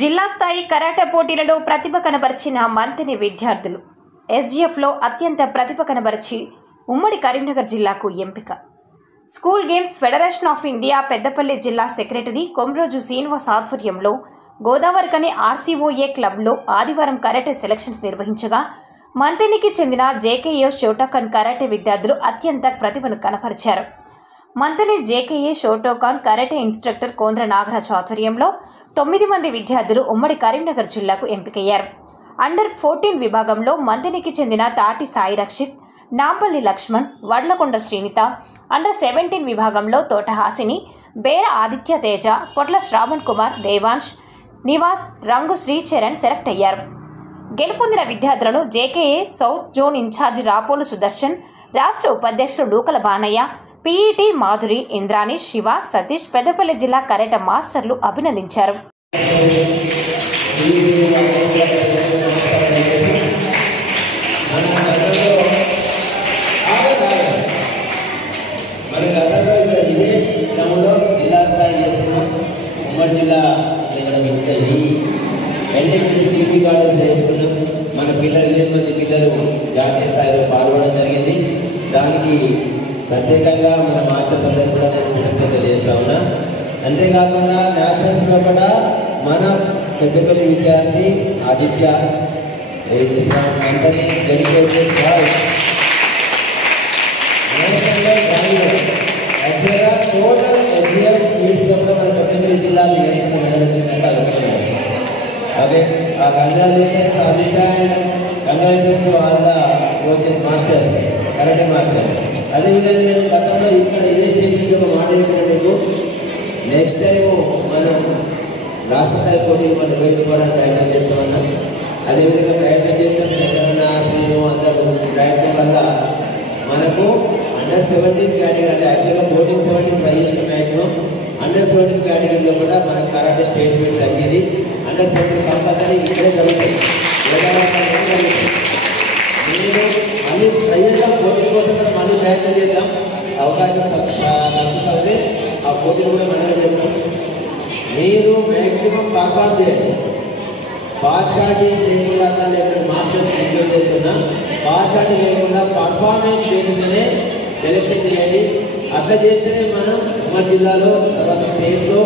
జిల్లా స్థాయి కరాటే పోటీలలో ప్రతిభ కనబర్చిన మంతెని విద్యార్థులు ఎస్జీఎఫ్లో అత్యంత ప్రతిభ కనబర్చి ఉమ్మడి కరీంనగర్ జిల్లాకు ఎంపిక. School games federation of India Peddapalli జిల్లా సెక్రటరీ కొమ్రోజు శ్రీనివాస్ ఆధ్వర్యంలో గోదావరికని ఆర్సీఓఏ క్లబ్లో ఆదివారం కరాటే సెలక్షన్స్ నిర్వహించగా మంతెనికి చెందిన జేకేఏ షోటోకాన్ కరాటే విద్యార్థులు అత్యంత ప్రతిభను కనపరిచారు. Manthani JKA shotokan karate instructor Kondra Nagaraj ఆధ్వర్యంలో 9 మంది విద్యార్థులు ఉమ్మడి కరీంనగర్ జిల్లాకు ఎంపికయ్యారు. అండర్ 14 విభాగంలో మంతెనికి చెందిన తాటి సాయి రక్షిత్, నాంపల్లి లక్ష్మణ్, వడ్లకొండ శ్రీనిత, అండర్ 17 విభాగంలో తోటహాసిని, బేర ఆదిత్య తేజ, పొట్ల శ్రావణ్ కుమార్, దేవాంశ్, నివాస్, రంగు శ్రీచరణ్ సెలెక్ట్ అయ్యారు. గెలుపొందిన విద్యార్థులను JKA south zone incharge Rapolu Sudarshan, రాష్ట్ర ఉపాధ్యక్షుడు డూకల బానయ్య, పీఈటీ మాధురి, ఇంద్రాణి, శివ, సతీష్, పెద్దపల్లి జిల్లా కరాటే మాస్టర్లు అభినందించారు. మన పిల్లలు 8 మంది పిల్లలు జాతీయ స్థాయిలో పాల్గొనడం జరిగింది. దానికి ప్రత్యేకంగా మన మాస్టర్స్ అందరూ కూడా నేను తెలియజేస్తా ఉన్నా. అంతేకాకుండా నేషనల్స్లో కూడా మన పెద్దపల్లి విద్యార్థి ఆదిత్య అందరినీ డెడికేట్ చేస్తారు. నేషనల్లో యాక్చువల్గా టోటల్ ఎస్జీఎఫ్ మీట్స్లో కూడా మన పెద్దపల్లి జిల్లాలో నేర్చుకుని మెడల్ వచ్చిందంటే అనుకున్నాను. అదే ఆ congratulations Aditya and congratulations to all the coaches masters, karate masters. అదేవిధంగా నేను గతంలో ఇక్కడ ఇదే స్టేజ్ నుంచి ఒక మాట చెప్పినందుకు నెక్స్ట్ టైం మనం రాష్ట్ర స్థాయి పోటీలు మనం నిర్వహించుకోవడానికి ప్రయత్నం చేస్తామన్నాం. అదేవిధంగా ప్రయత్నం చేస్తాం. ఎక్కడన్నా శ్రీను అందరూ ప్రయత్నం వల్ల మనకు అండర్ 17 కేటగిరీ అంటే యాక్చువల్గా 14-17 ట్రై చేసిన మ్యాక్సిమం అండర్ 17 కేటగిరీలో కూడా మనకు కరాటే స్టేట్ మీట్ తగ్గింది. అండర్ 17 కంపల్సరీ ఇక్కడే జరుగుతుంది. మళ్ళీ ట్రై చేద్దాం, పోటీ కోసం కూడా మళ్ళీ ప్రయత్నం చేద్దాం. అవకాశం సక్సెస్ అవుతే ఆ పోటీలు కూడా మనమే చేస్తాం. మీరు మ్యాక్సిమం పర్ఫార్మ్ చేయండి. పార్షాలిటీ లేకుండా లేకపోతే మాస్టర్స్ ఇంక్లూడ్ చేస్తున్నా పార్షాలిటీ లేకుండా పర్ఫార్మెన్స్ బేసిస్తేనే సెలెక్షన్ చేయండి. అట్లా చేస్తేనే మనం మన జిల్లాలో తర్వాత స్టేట్లో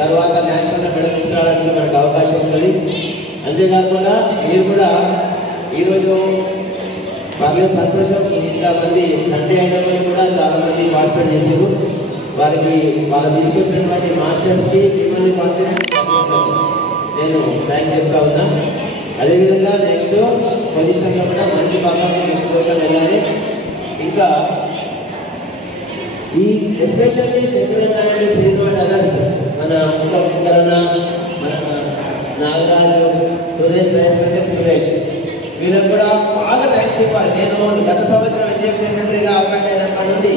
తర్వాత నేషనల్ మెడల్ తీసుకురావడానికి మనకు అవకాశం ఉంటుంది. అంతేకాకుండా మీరు కూడా ఈరోజు బాగా సంతోషం. ఇంతమంది సండే అయినప్పుడు కూడా చాలామంది పార్టిసిపేట్ చేశారు. వారికి వాళ్ళు తీసుకొచ్చినటువంటి మాస్టర్స్కి మిమ్మల్ని నేను థ్యాంక్స్ చెప్తా ఉన్నా. అదేవిధంగా నెక్స్ట్ పొజిషన్లో కూడా మంచి పర్ఫార్మెన్స్ నెక్స్ట్ పొజిషన్ వెళ్ళాలి. ఇంకా ఈ especially Shankaranna and Srinu and others మన ముక్కరన్న, మన నాగరాజు, సురేష్, సురేష్ వీళ్ళకి కూడా బాగా థ్యాంక్స్ చెప్పాలి. నేను గత సంవత్సరం ఎన్జిఎఫ్ సెక్రటరీగా అపాయింట్ అయినప్పటి నుండి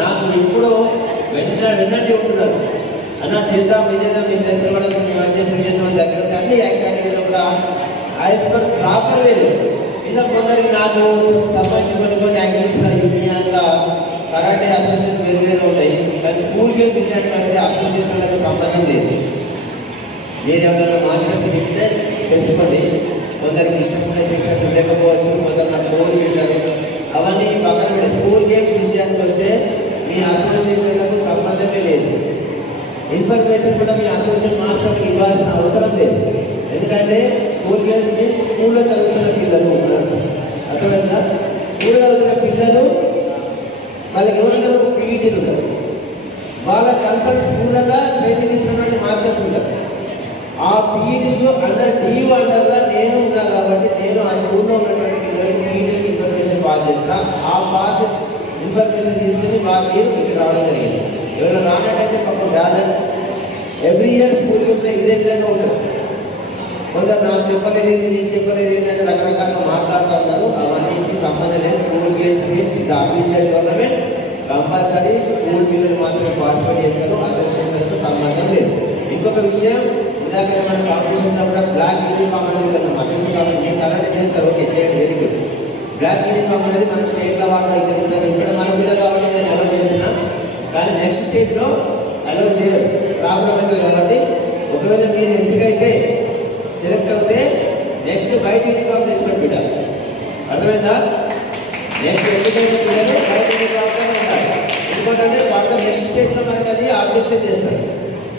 నాకు ఇప్పుడు వెన్నట్టు ఉంటున్నారు. అన్న చేద్దాం చేద్దాం మీకు తెలిసిన కూడా మేము చేస్తాం దగ్గర అన్ని యాక్టివిటీలో కూడా యాజ్ పర్ ప్రాపర్ వేలు. ఇంకా కొందరికి నాకు సంబంధించి కొన్ని యాక్టివిటీస్ యూనియన్ల కరాటే అసోసియేషన్ వేరువేరుగా ఉంటాయి. కానీ స్కూల్ గేమ్స్ విషయానికి వస్తే అసోసియేషన్లకు సంబంధం లేదు. మీరు ఎవరైనా మాస్టర్స్ చెప్తే తెలుసుకోండి. కొందరికి ఇష్టంగా చేసినట్టు ఉండకపోవచ్చు, కొందరు నాకు ఫోన్ చేశారు. అవన్నీ పక్కన పెట్టి స్కూల్ గేమ్స్ విషయానికి వస్తే మీ అసోసియేషన్లకు సంబంధమే లేదు. ఇన్ఫర్మేషన్ కూడా మీ అసోసియేషన్ మాస్టర్కి ఇవ్వాల్సిన అవసరం లేదు. ఎందుకంటే స్కూల్ గేమ్స్ మీన్స్ స్కూల్లో చదువుతున్న పిల్లలు అర్థమైందా? స్కూల్లో చదువుతున్న పిల్లలు వాళ్ళకి ఎవరుంటారు? పీఈటీలు ఉంటారు. వాళ్ళ కన్సల్ట్ స్కూళ్ళగా ట్రైనింగ్ తీసుకున్నటువంటి మాస్టర్స్ ఉంటారు. ఆ పీఈటీలు అండర్ టీవీ అండర్గా నేను ఉన్నాను కాబట్టి నేను ఆ స్కూల్లో ఉన్నటువంటి పిల్లలకి పీఈటీకి ఇన్ఫర్మేషన్ పాస్ చేస్తా. ఆ ప్రాసెస్ ఇన్ఫర్మేషన్ తీసుకుని మీరు ఇక్కడ రావడం జరిగింది. ఎవరైనా రానట్టయితే పాపం బ్యాలెన్స్ ఎవ్రీ ఇయర్ స్కూల్ ఉంటే ఇదే విధంగా ఉంటుంది. కొందరు నాకు చెప్పలేదు నేను చెప్పలేదు ఏంటంటే రకరకాలుగా మాట్లాడుతున్నారు. అవన్నింటికి సంబంధం లేదు. స్కూల్ గేమ్స్ మీన్స్ ఇది అఫీషియల్ గవర్నమెంట్. కంపల్సరీ స్కూల్ పిల్లలు మాత్రమే పార్టిసిపేట్ చేస్తారు. అసోసియేషన్తో సంబంధం లేదు. ఇంకొక విషయం, ఇందాక మన కాంపిటీషన్లో కూడా బ్లాక్ యూనిఫామ్ అనేది కొంచెం అసోసియేషన్ కాబట్టి మీరు కరెక్ట్ చేస్తారు. ఓకే చేయండి, వెరీ గుడ్. బ్లాక్ యూనిఫామ్ అనేది మన స్టేట్లో వాడడం ఇక్కడ మన పిల్లలు కాబట్టి నేను అలౌ చేస్తున్నా. కానీ నెక్స్ట్ స్టేట్లో అలౌ చేయరు, ప్రాబ్లం అవుతుంది. కాబట్టి ఒకవేళ మీరు ఎంపిక అయితే నెక్స్ట్ వైట్ యూనిఫామ్ తెచ్చుకొని బిడ్డ, అర్థమైందా? నెక్స్ట్ ఎడ్యుకేషన్ పిల్లలు వైట్ యూనిఫామ్తో ఉండాలి. ఎందుకంటే వాళ్ళ నెక్స్ట్ స్టేజ్లో మనకు అది ఆబ్జెక్షన్ చేస్తారు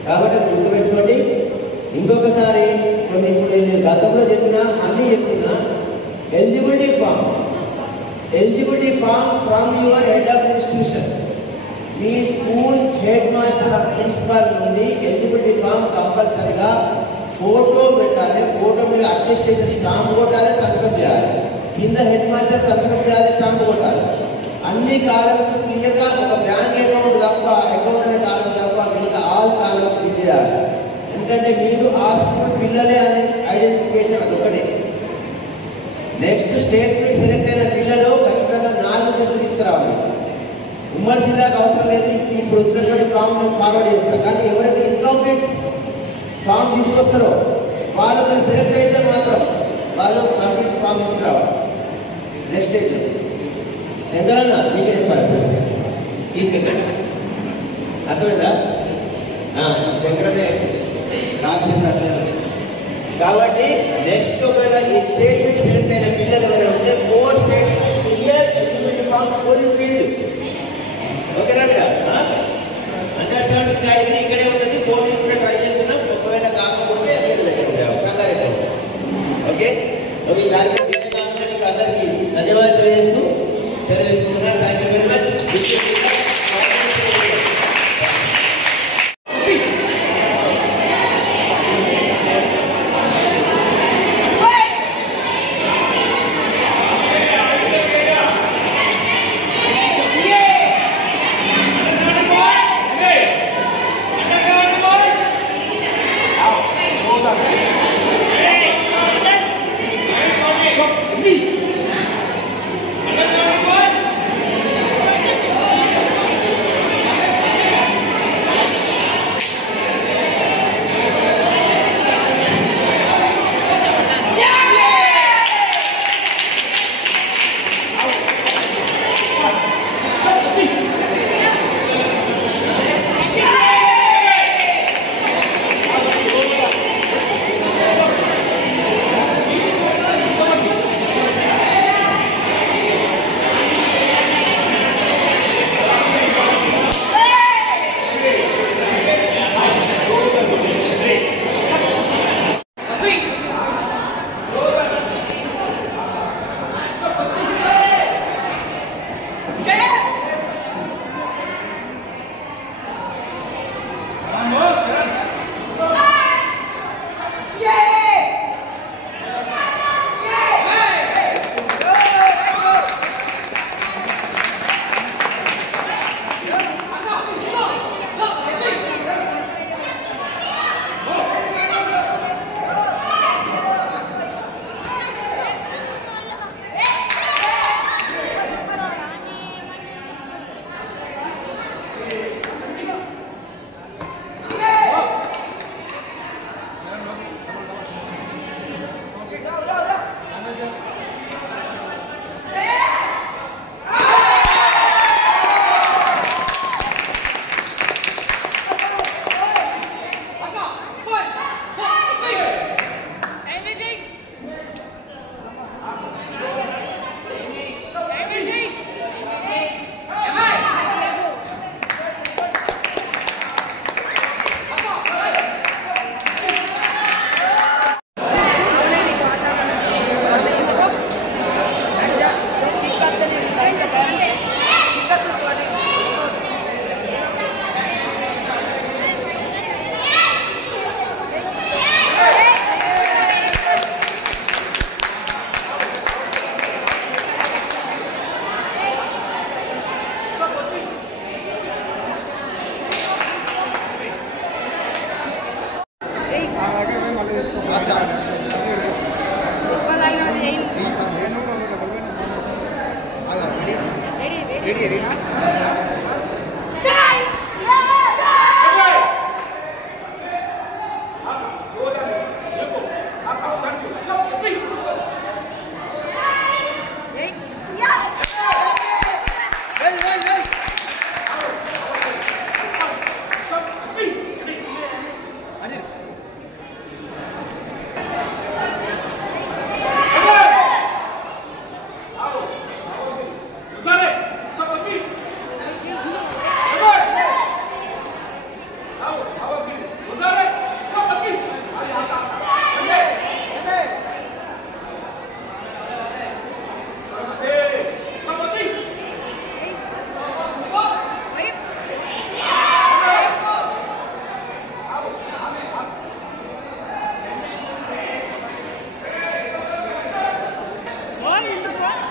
కాబట్టి అది గుర్తుపెట్టుకోండి. ఇంకొకసారి కొన్ని ఇప్పుడు నేను గతంలో చెప్పినా మళ్ళీ చెప్తున్నా, eligibility form from your head of institution. మీ school head master of principal నుండి ఎలిజిబిలిటీ ఫామ్ కంపల్సరిగా ఫోటో పెట్టాలి. ఫోటో మీద అటెస్టేషన్ స్టాంప్ కొట్టాలి, సంతకం చేయాలి. కింద హెడ్ మాస్టర్ సంతకం చేయాలి, స్టాంప్ కొట్టాలి. అన్ని కాలమ్స్ క్లియర్గా ఒక బ్యాంక్ అకౌంట్ తప్ప, అకౌంట్ అనే కాలం తప్ప మిగతా ఆల్ కాలమ్స్ ఫిల్ చేయాలి. ఎందుకంటే మీరు ఆ స్కూల్ పిల్లలే అనే ఐడెంటిఫికేషన్ అది ఒకటే. నెక్స్ట్ స్టేట్మెంట్ సెలెక్ట్ అయిన పిల్లలు ఖచ్చితంగా 4 సెట్లు తీసుకురావాలి. ఉమ్మడి జిల్లాకు అవసరం లేదు, ఇప్పుడు వచ్చినటువంటి ఫామ్ నేను ఫార్వర్డ్ చేస్తాను. కానీ ఎవరైతే ఇన్కంప్లీట్ ఫామ్ తీసుకొస్తారో వాళ్ళతో సెలెక్ట్ అయితే మాత్రం వాళ్ళు కంప్లీట్ ఫామ్ తీసుకురావాలి. నెక్స్ట్ స్టేజ్ శంకరన్న మీకే చెప్పాలి, తీసుకెళ్ళండి. అర్థమైందా? శంకరన్న లాస్ట్ అట్లేదు. కాబట్టి నెక్స్ట్ ఒకవేళ ఈ స్టేట్మెంట్ సెలెక్ట్ అయిన పిల్లలు ఎవరైనా ఉంటే 4 states clear eligibility form fulfilled. ఓకేనా? అండర్స్టాండింగ్ కేటగిరీ ఇక్కడే ఉంటుంది. 14 కూడా ట్రై చేస్తున్నాం. ఒకవేళ కాకపోతే వేరే దగ్గర ఉంటాయి, సంగారెడ్డి. Okay okay. దానికి కాకుండా మీకు అందరికీ ధన్యవాదాలు తెలియజేస్తూ సెలవు తీసుకుంటున్నా. Thank you very much.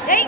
జై